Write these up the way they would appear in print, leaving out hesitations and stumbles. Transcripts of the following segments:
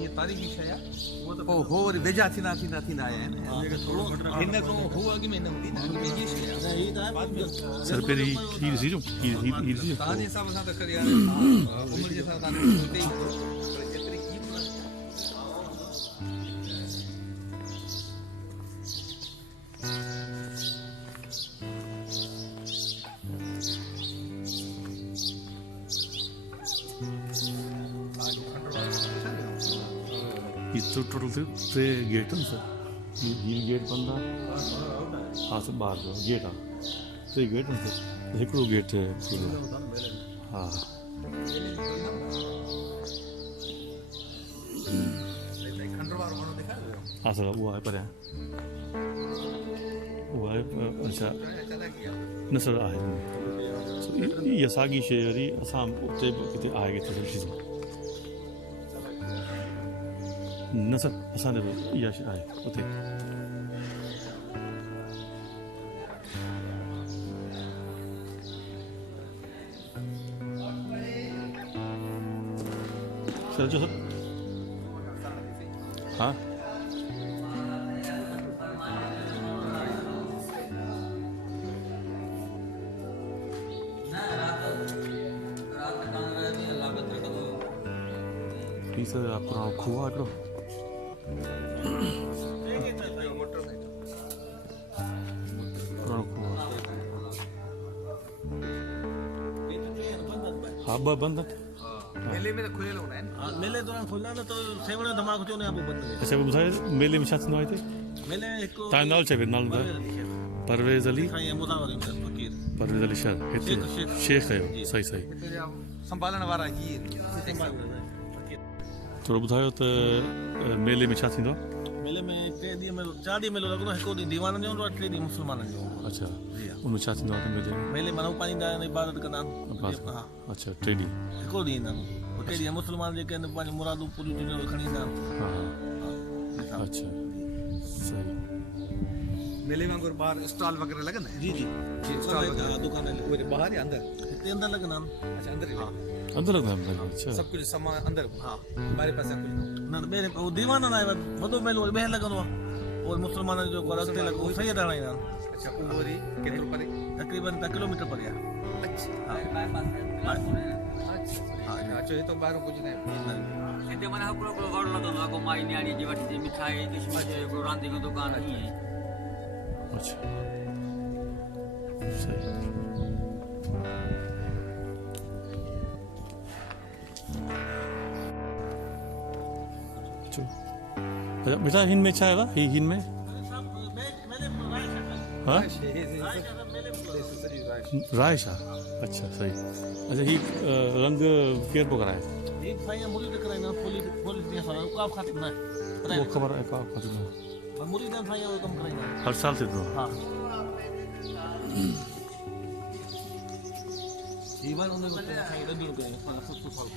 ये तारीखी शइ आहे उहो त पोइ हो वरी वेझा थींदा थींदा थींदा आया आहिनि हिन खां हो अॻु में न हूंदी न वेझी शइ आहे सर पहिरीं हीर थी जो तव्हांजे हिसाब सां त खरी हाणे उमिरि जे हिसाब सां हुते ई हूंदो पर जेतिरी क़ीमत ये तो टोटल थे 3 गेट हैं सर हील गेट बंदा हाँ सर बाहर जो गेट आ 3 गेट हैं सर हिकिड़ो गेट है हाँ हाँ सर वो है पर वो है अच्छा न सर आहे ये सागी शइ वरी असां उते किथे आहे किथे ॾिसो न सर असांजे इहा शइ आहे उते सर जो सर हाँ सर पुराणो खूह आहे हिकिड़ो पुराणो खूह हा ॿ बंदि मेले में त खुलियल हूंदा आहिनि हाँ मेले दौरान खुलंदा न तो सेवण धमाको थियो न पोइ बंदि अच्छा ॿुधायो मेले में छा थींदो आहे हिते मेले में हिकु तव्हांजो नालो छा नालो परवेज़ अली साईं मुदावर फ़कीर परवेज़ अली शाह हिते शेख आहियो सही सही हिते जा संभालण वारा हीअ थोरो ॿुधायो त मेले में छा थींदो आहे मेले में 3 ॾींहं मेलो 4 ॾींहं मेलो लॻंदो आहे हिकु ॾींहुं दीवाननि जो हूंदो आहे 3 ॾींहं मुस्लमाननि जो हूंदो अच्छा उनमें छा थींदो आहे मेले में आहे मेले में नव पाईंदा आहिनि इबादत कंदा आहिनि हा अच्छा 3 ॾींहं हिकिड़ो ॾींहुं ईंदा आहिनि पोइ 3 ॾींहं मुस्लमान जेके आहिनि पंहिंजूं मुरादूं पूरियूं थींदियूं खणी ईंदा आहिनि हा अच्छा सही मेले वांगुरु ॿाहिरि स्टॉल वग़ैरह लॻंदा आहिनि जी जी स्टॉल दुकान उहे ॿाहिरि या अंदरि हिते अंदरि लॻंदा आहिनि अच्छा अंदरि हा अंदरि लॻंदा आहिनि अच्छा सभु कुझु सामान अंदरि हा ॿाहिरि पासे कुझु न ॿिए दीवान आहे वॾो मेलो वरी ॿाहिरि लॻंदो आहे और मुस्लमाननि जो अॻिते लॻो सही रहणा ईंदा आहिनि अच्छा उहो वरी केतिरो परे तक़रीबन 2 किलोमीटर परे आहे हा अचो हितो ॿाहिरों कुझु न हिते माना हिकिड़ो हिकिड़ो वड़ लॻंदो आहे को माई न्याणी जी वठी मिठाई किशमिश जो हिकिड़ो रांदि जो दुकानु ईअं अच्छा सही अच्छा बेटा हिन में छा आहे हिन में हाँ राइश आहे अच्छा सही अच्छा ही रंग केरु पियो कराए वो ख़बर आहे का हर साल थींदो आहे जीवन उन वक्त साईं रंधिणो कयूं 700 साल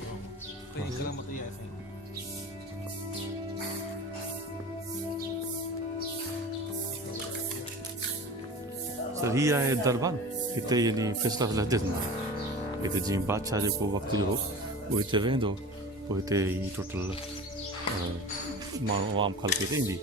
पहिरीं करामत इहा आहे साईं सर ही आहे दरबार हिते यानी फ़ैसिला लहंदे थींदा हिते जीअं बादशाह जेको वक़्तु जो हो उहो हिते वेंदो पोइ हिते ही टोटल माण्हू आम ख़ल्क़ हिते ईंदी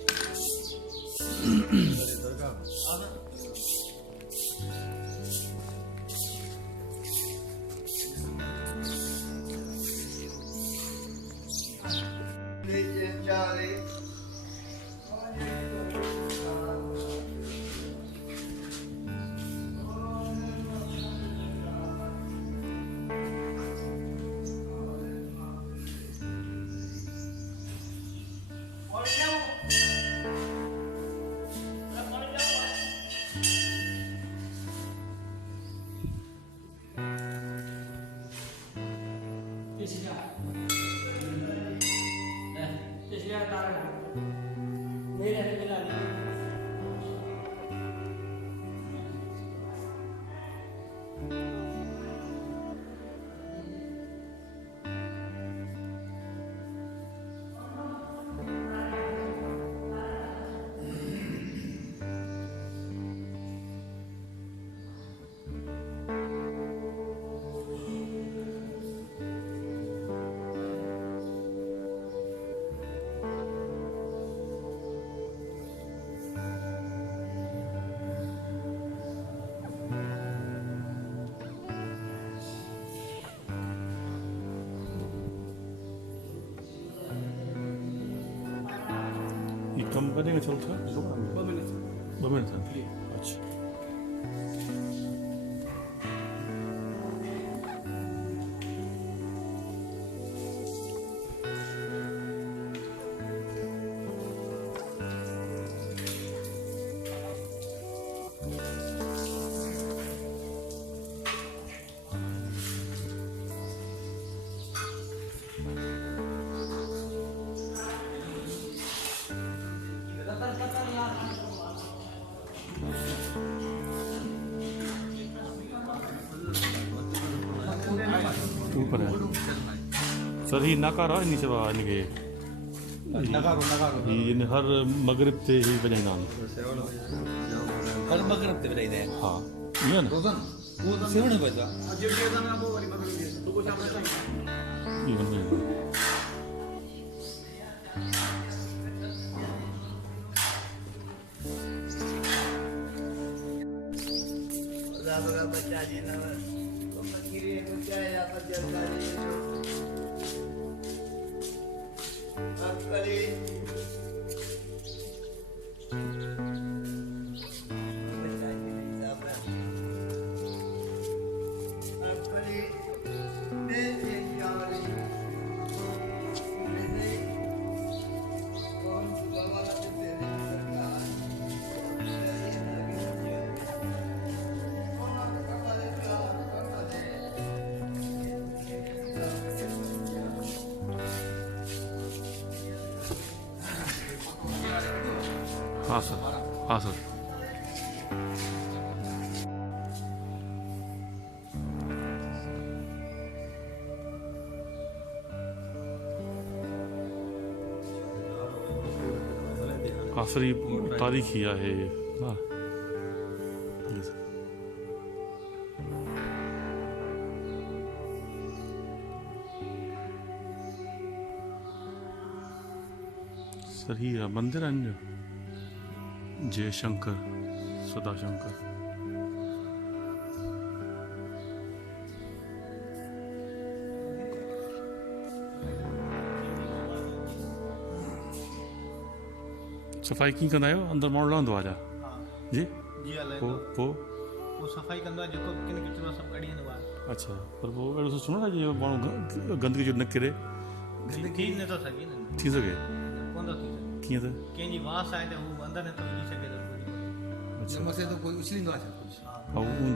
कम करेंगे चलो था 2 मिनट था अच्छा ऊपर है सर ही नाकारा नीचे वा इनके इन हर मगरिब ते ही बजाइंदा आहिनि हर मगरब ते ॿुधाईंदा आहिनि हा ईअं न रोज़ाना उहो त सेवण पवंदो आहे इहो न हाँ सर हाँ सर आसरी तारीखी आहे ना सर ही मंदिर आहिनि जय शंकर सदा शंकर सफ़ाई कीअं कंदा आहियो अंदरि माण्हू लहंदो आहे छा जी पोइ सफ़ाई कंदो आहे जेको किन किचिरो सभु कढी वेंदो आहे अच्छा पर पोइ अहिड़ो सुठो न जीअं माण्हू गंदगी जो न किरे थी नथो सघे न थी सघे कोन थो थी सघे कीअं त कंहिंजी वास आहे त हू अंदरि नथो विझी सघे त अच्छा मथे तो कोई उछलींदो आहे छा कुझु ऐं उन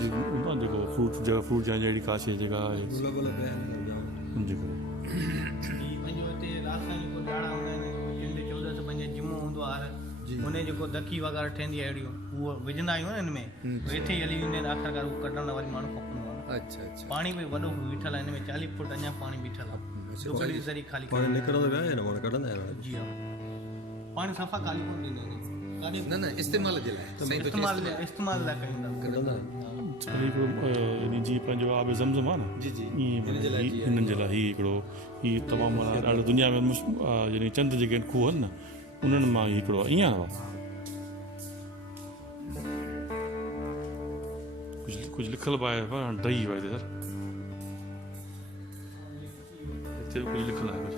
जेको फ्रूट जगह फ्रूट या जहिड़ी का शइ जेका आहे गुल गुल पिया आहिनि उनजे करे पंहिंजो हिते राजस्थान जेको ॾाढा हूंदा आहिनि जिन 14 पंहिंजे जिमो हूंदो आहे हुन जेको दखी वग़ैरह ठहंदी आहे अहिड़ियूं उहो विझंदा आहियूं न हिन में हिते ई हली वेंदा आहिनि आख़िरकार उहो कढण वरी माण्हू खपंदो आहे अच्छा अच्छा पाणी बि वॾो बीठल आहे हिन में 40 फुट अञा पाणी बीठल आहे हिकिड़ी ज़री ख़ाली पाणी निकिरंदो विया न पाणी कढंदा आहियो जी हा पाणी सफ़ा ख़ाली कोन ॾींदा आहिनि न न इस्तेमाल जे लाइ साईं तो इस्तेमाल लाइ कयूं कढंदा यानी जीअं पंहिंजो आब ज़मज़म आहे न जी जी ईअं हिननि जे लाइ हीउ हिकिड़ो हीउ तमामु ॾाढो दुनिया में यानी चंद जेके आहिनि खूह आहिनि न उन्हनि मां हिकिड़ो आहे ईअं आहे कुझु लिखियल बि आहे पर डही वियो आहे सर हिते कुझु लिखियल आहे कुझु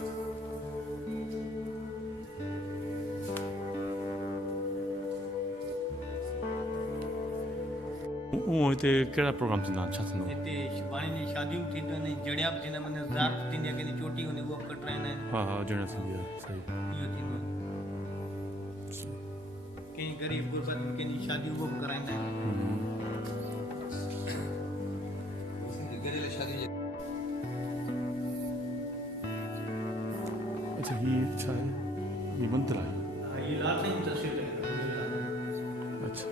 उहो हिते कहिड़ा प्रोग्राम थींदा आहिनि छा थींदो आहे हिते पाणी जी शादियूं बि थींदियूं आहिनि जड़िया बि थींदा आहिनि ज़ात थींदी आहे कंहिंजी चोटी हूंदी उहा बि कटराईंदा आहिनि हा हा ॼण थींदी आहे सही इहो थींदो आहे कंहिंजी ग़रीब गुरबत में कंहिंजी शादी उहो बि कराईंदा आहिनि गजल शादी अच्छा हीअ छा आहे हीअ मंत्र आहे हीअ राति जी तस्वीर आहे अच्छा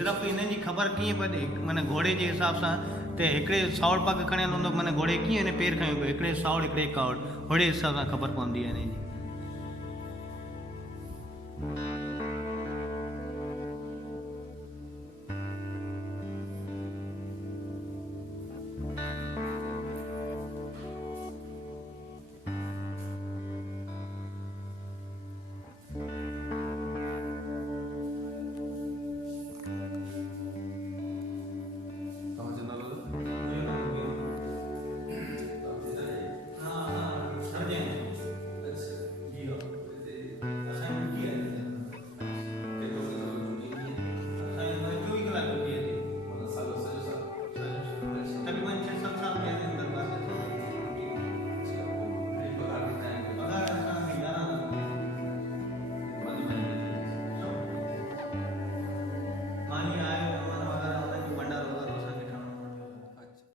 सिर्फ़ु हिननि जी ख़बर कीअं पए माना घोड़े जे हिसाब सां त हिकिड़े सावड़ पग खणियल हूंदो माना घोड़े कीअं हिन पेर खयो पियो हिकिड़े सावड़ हिकिड़े कावड़ घोड़े जे हिसाब सां ख़बर पवंदी आहे हिन जी